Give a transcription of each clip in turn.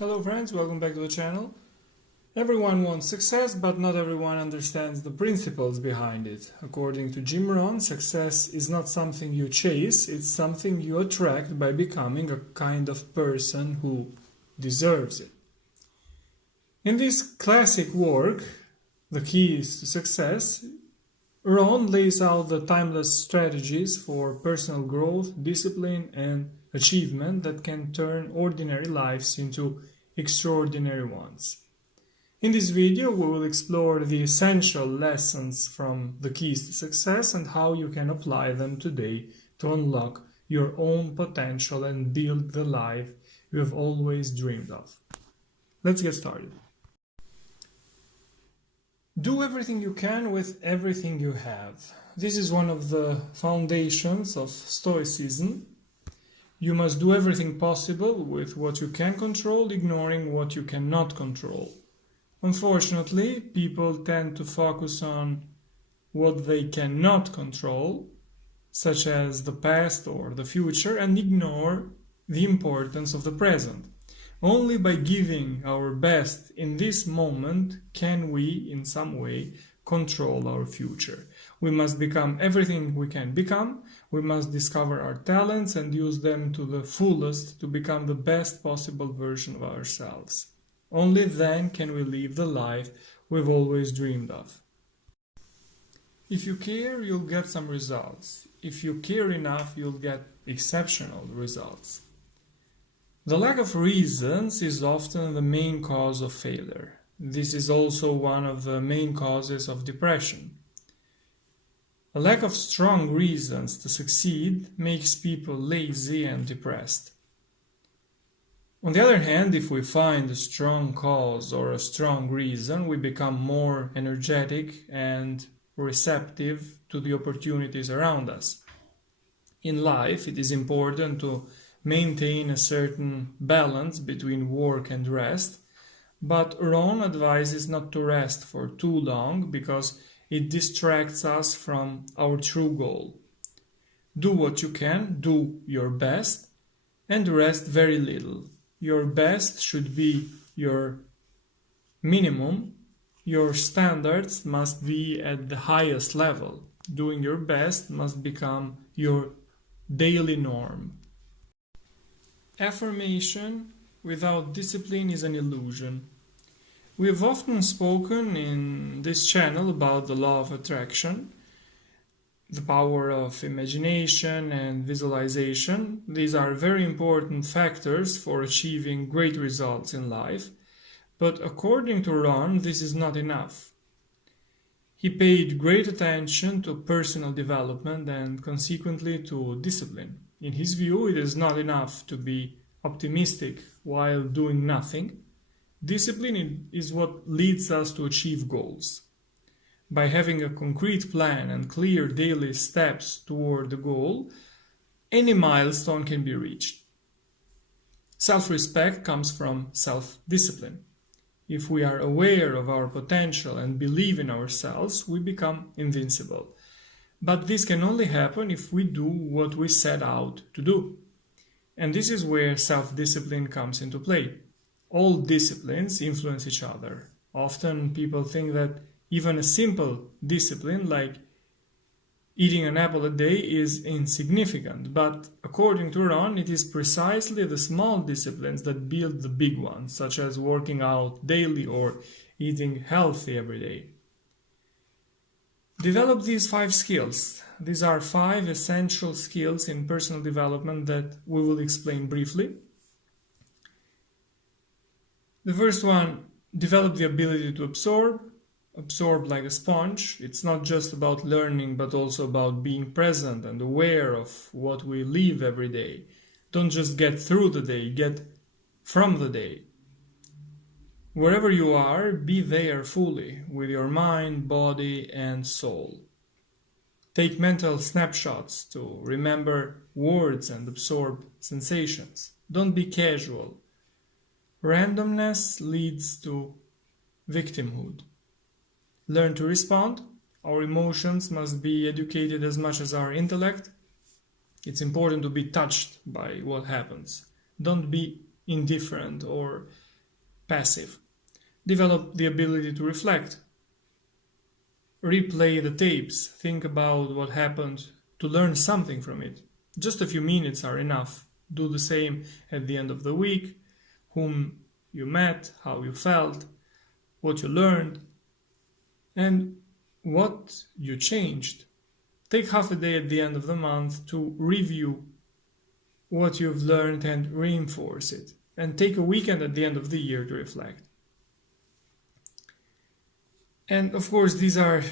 Hello friends, welcome back to the channel. Everyone wants success, but not everyone understands the principles behind it. According to Rohn, success is not something you chase, it's something you attract by becoming a kind of person who deserves it. In this classic work, The Keys to Success, Rohn lays out the timeless strategies for personal growth, discipline, and achievement that can turn ordinary lives into extraordinary ones. In this video, we will explore the essential lessons from the keys to success and how you can apply them today to unlock your own potential and build the life you have always dreamed of. Let's get started. Do everything you can with everything you have. This is one of the foundations of Stoicism. You must do everything possible with what you can control, ignoring what you cannot control. Unfortunately, people tend to focus on what they cannot control, such as the past or the future, and ignore the importance of the present. Only by giving our best in this moment can we, in some way, control our future. We must become everything we can become. We must discover our talents and use them to the fullest to become the best possible version of ourselves. Only then can we live the life we've always dreamed of. If you care, you'll get some results. If you care enough, you'll get exceptional results. The lack of reasons is often the main cause of failure. This is also one of the main causes of depression. A lack of strong reasons to succeed makes people lazy and depressed. On the other hand, if we find a strong cause or a strong reason, we become more energetic and receptive to the opportunities around us. In life, it is important to maintain a certain balance between work and rest, but Rohn advises not to rest for too long because it distracts us from our true goal. Do what you can, do your best, and rest very little. Your best should be your minimum. Your standards must be at the highest level. Doing your best must become your daily norm. Affirmation without discipline is an illusion. We have often spoken in this channel about the law of attraction, the power of imagination and visualization. These are very important factors for achieving great results in life, but according to Rohn, this is not enough. He paid great attention to personal development and consequently to discipline. In his view, it is not enough to be optimistic while doing nothing. Discipline is what leads us to achieve goals. By having a concrete plan and clear daily steps toward the goal, any milestone can be reached. Self-respect comes from self-discipline. If we are aware of our potential and believe in ourselves, we become invincible. But this can only happen if we do what we set out to do. And this is where self-discipline comes into play. All disciplines influence each other. Often people think that even a simple discipline like eating an apple a day is insignificant, but according to Rohn, it is precisely the small disciplines that build the big ones, such as working out daily or eating healthy every day. Develop these 5 skills. These are 5 essential skills in personal development that we will explain briefly. The first one, develop the ability to absorb like a sponge. It's not just about learning, but also about being present and aware of what we live every day. Don't just get through the day, get from the day. Wherever you are, be there fully, with your mind, body, and soul. Take mental snapshots to remember words and absorb sensations. Don't be casual. Randomness leads to victimhood. Learn to respond. Our emotions must be educated as much as our intellect. It's important to be touched by what happens. Don't be indifferent or passive. Develop the ability to reflect. Replay the tapes. Think about what happened to learn something from it. Just a few minutes are enough. Do the same at the end of the week. Whom you met, how you felt, what you learned, and what you changed. Take half a day at the end of the month to review what you've learned and reinforce it. And take a weekend at the end of the year to reflect. And of course, these are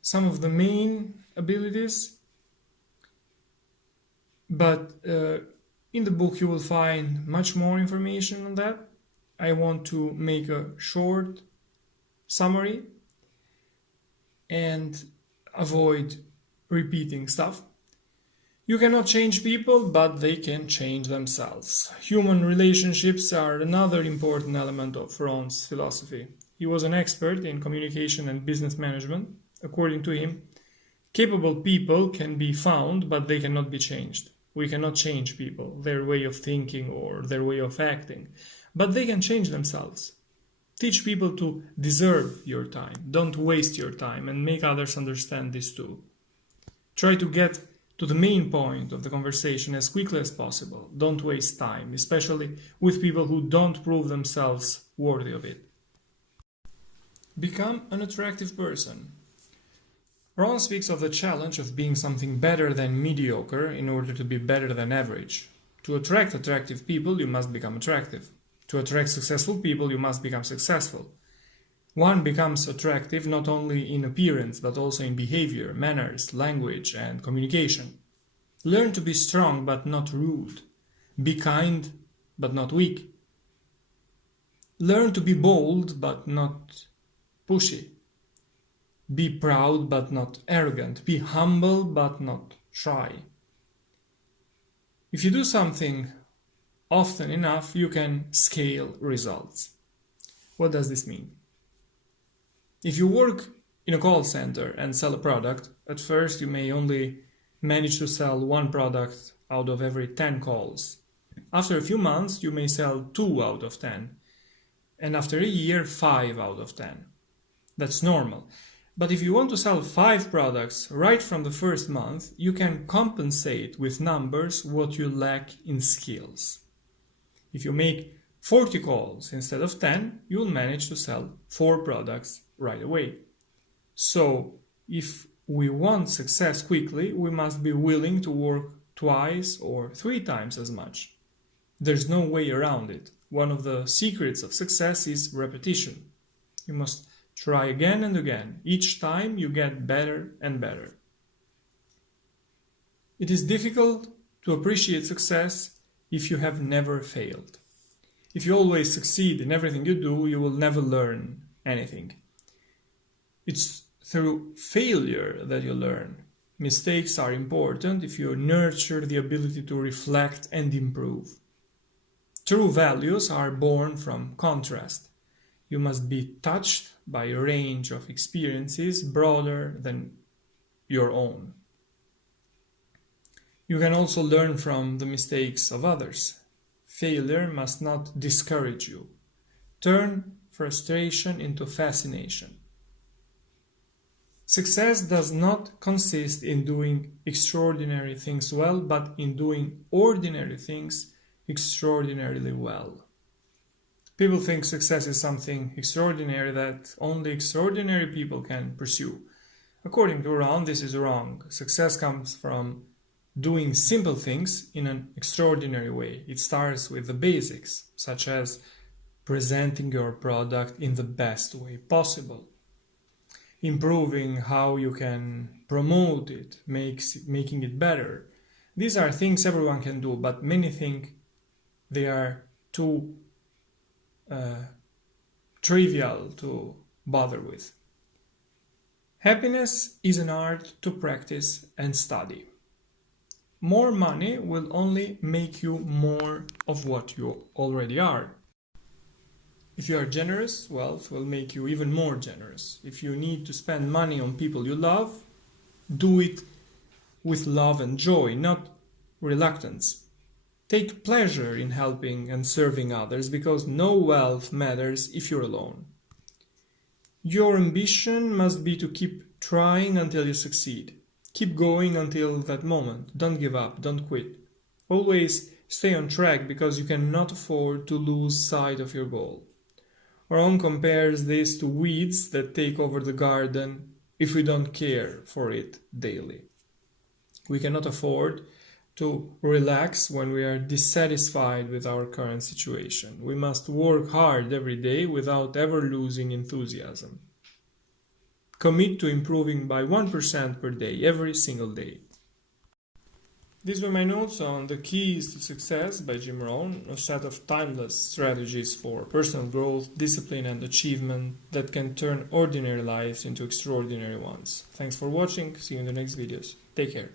some of the main abilities. But in the book you will find much more information on that. I want to make a short summary and avoid repeating stuff. You cannot change people, but they can change themselves. Human relationships are another important element of Rohn's philosophy. He was an expert in communication and business management. According to him, capable people can be found, but they cannot be changed. We cannot change people, their way of thinking or their way of acting, but they can change themselves. Teach people to deserve your time. Don't waste your time, and make others understand this too. Try to get to the main point of the conversation as quickly as possible. Don't waste time, especially with people who don't prove themselves worthy of it. Become an attractive person. Rohn speaks of the challenge of being something better than mediocre in order to be better than average. To attract attractive people, you must become attractive. To attract successful people, you must become successful. One becomes attractive not only in appearance, but also in behavior, manners, language, and communication. Learn to be strong, but not rude. Be kind, but not weak. Learn to be bold, but not pushy. Be proud, but not arrogant. Be humble, but not shy. If you do something often enough, you can scale results. What does this mean? If you work in a call center and sell a product, at first you may only manage to sell one product out of every 10 calls. After a few months, you may sell 2 out of 10. And after a year, 5 out of 10. That's normal. But if you want to sell 5 products right from the first month, you can compensate with numbers what you lack in skills. If you make 40 calls instead of 10, you'll manage to sell 4 products right away. So, if we want success quickly, we must be willing to work twice or 3 times as much. There's no way around it. One of the secrets of success is repetition. You must try again and again. Each time you get better and better. It is difficult to appreciate success if you have never failed. If you always succeed in everything you do, you will never learn anything. It's through failure that you learn. Mistakes are important if you nurture the ability to reflect and improve. True values are born from contrast. You must be touched by a range of experiences broader than your own. You can also learn from the mistakes of others. Failure must not discourage you. Turn frustration into fascination. Success does not consist in doing extraordinary things well, but in doing ordinary things extraordinarily well. People think success is something extraordinary that only extraordinary people can pursue. According to Rohn, this is wrong. Success comes from doing simple things in an extraordinary way. It starts with the basics, such as presenting your product in the best way possible, improving how you can promote it, making it better. These are things everyone can do, but many think they are too trivial to bother with. Happiness is an art to practice and study. More money will only make you more of what you already are. If you are generous, wealth will make you even more generous. If you need to spend money on people you love, do it with love and joy, not reluctance. Take pleasure in helping and serving others, because no wealth matters if you're alone. Your ambition must be to keep trying until you succeed. Keep going until that moment. Don't give up, don't quit. Always stay on track, because you cannot afford to lose sight of your goal. Rohn compares this to weeds that take over the garden if we don't care for it daily. We cannot afford to relax when we are dissatisfied with our current situation. We must work hard every day without ever losing enthusiasm. Commit to improving by 1% per day, every single day. These were my notes on The Keys to Success by Jim Rohn, a set of timeless strategies for personal growth, discipline and achievement that can turn ordinary lives into extraordinary ones. Thanks for watching, see you in the next videos. Take care.